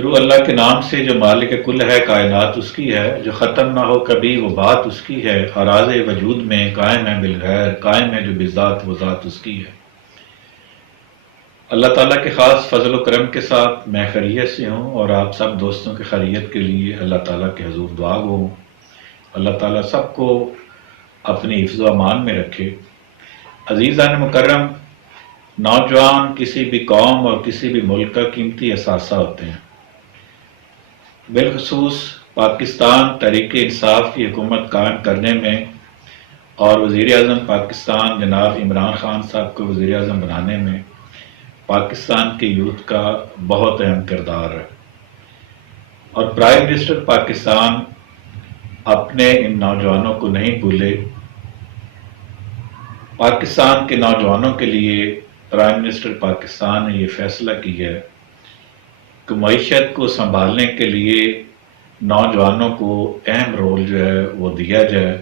شروع اللہ کے نام سے جو مالک کل ہے، کائنات اس کی ہے، جو ختم نہ ہو کبھی وہ بات اس کی ہے، اراض وجود میں قائم ہے بالغیر، قائم ہے جو بذات وہ ذات اس کی ہے۔ اللہ تعالیٰ کے خاص فضل و کرم کے ساتھ میں خیریت سے ہوں، اور آپ سب دوستوں کی خیریت کے لیے اللہ تعالیٰ کے حضور دعا گو ہوں۔ اللہ تعالیٰ سب کو اپنی حفظ و امان میں رکھے۔ عزیزان مکرم، نوجوان کسی بھی قوم اور کسی بھی ملک کا قیمتی اثاثہ ہوتے ہیں۔ بالخصوص پاکستان تحریک انصاف کی حکومت قائم کرنے میں اور وزیر اعظم پاکستان جناب عمران خان صاحب کو وزیر اعظم بنانے میں پاکستان کے یوتھ کا بہت اہم کردار ہے، اور پرائم منسٹر پاکستان اپنے ان نوجوانوں کو نہیں بھولے۔ پاکستان کے نوجوانوں کے لیے پرائم منسٹر پاکستان نے یہ فیصلہ کیا ہے کہ معیشت کو سنبھالنے کے لیے نوجوانوں کو اہم رول جو ہے وہ دیا جائے،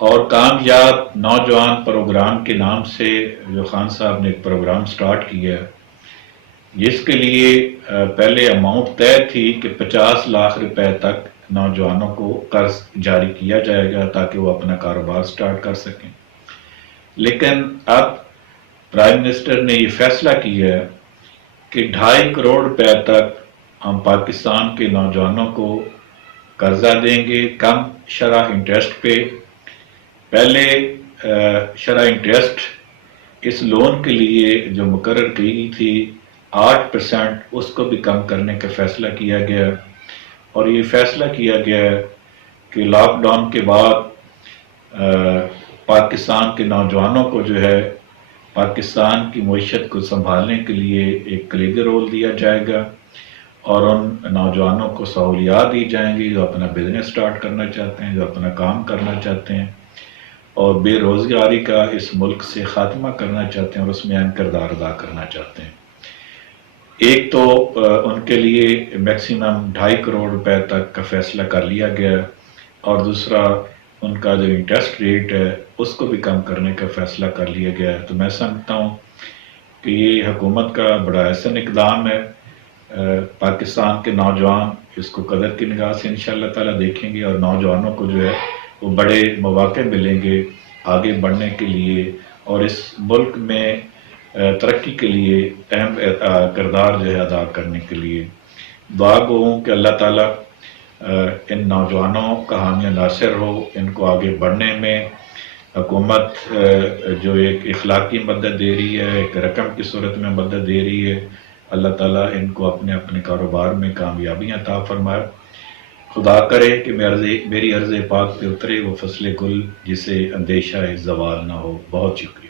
اور کامیاب نوجوان پروگرام کے نام سے جو خان صاحب نے ایک پروگرام سٹارٹ کیا ہے، جس کے لیے پہلے اماؤنٹ طے تھی کہ 50 لاکھ روپے تک نوجوانوں کو قرض جاری کیا جائے گا تاکہ وہ اپنا کاروبار سٹارٹ کر سکیں، لیکن اب پرائم منسٹر نے یہ فیصلہ کیا ہے کہ 2.5 کروڑ روپے تک ہم پاکستان کے نوجوانوں کو قرضہ دیں گے، کم شرح انٹرسٹ پہ۔ پہلے شرح انٹرسٹ اس لون کے لیے جو مقرر کی گئی تھی 8%، اس کو بھی کم کرنے کا فیصلہ کیا گیا، اور یہ فیصلہ کیا گیا کہ لاک ڈاؤن کے بعد پاکستان کے نوجوانوں کو جو ہے پاکستان کی معیشت کو سنبھالنے کے لیے ایک کلیدی رول دیا جائے گا، اور ان نوجوانوں کو سہولیات دی جائیں گی جو اپنا بزنس سٹارٹ کرنا چاہتے ہیں، جو اپنا کام کرنا چاہتے ہیں، اور بے روزگاری کا اس ملک سے خاتمہ کرنا چاہتے ہیں اور اس میں اہم کردار ادا کرنا چاہتے ہیں۔ ایک تو ان کے لیے میکسیمم 2.5 کروڑ روپے تک کا فیصلہ کر لیا گیا، اور دوسرا ان کا جو انٹرسٹ ریٹ ہے اس کو بھی کم کرنے کا فیصلہ کر لیا گیا ہے۔ تو میں سمجھتا ہوں کہ یہ حکومت کا بڑا احسن اقدام ہے۔ پاکستان کے نوجوان اس کو قدر کی نگاہ سے انشاءاللہ تعالیٰ دیکھیں گے، اور نوجوانوں کو جو ہے وہ بڑے مواقع ملیں گے آگے بڑھنے کے لیے، اور اس ملک میں ترقی کے لیے اہم کردار جو ہے ادا کرنے کے لیے۔ دعا گو ہوں کہ اللہ تعالیٰ ان نوجوانوں کا حامی ناصر ہو، ان کو آگے بڑھنے میں۔ حکومت جو ایک اخلاقی مدد دے رہی ہے، ایک رقم کی صورت میں مدد دے رہی ہے، اللہ تعالیٰ ان کو اپنے اپنے کاروبار میں کامیابیاں عطا فرمائے۔ خدا کرے کہ میری عرض پاک پہ اترے وہ فصل گل جسے اندیشہ زوال نہ ہو۔ بہت شکریہ۔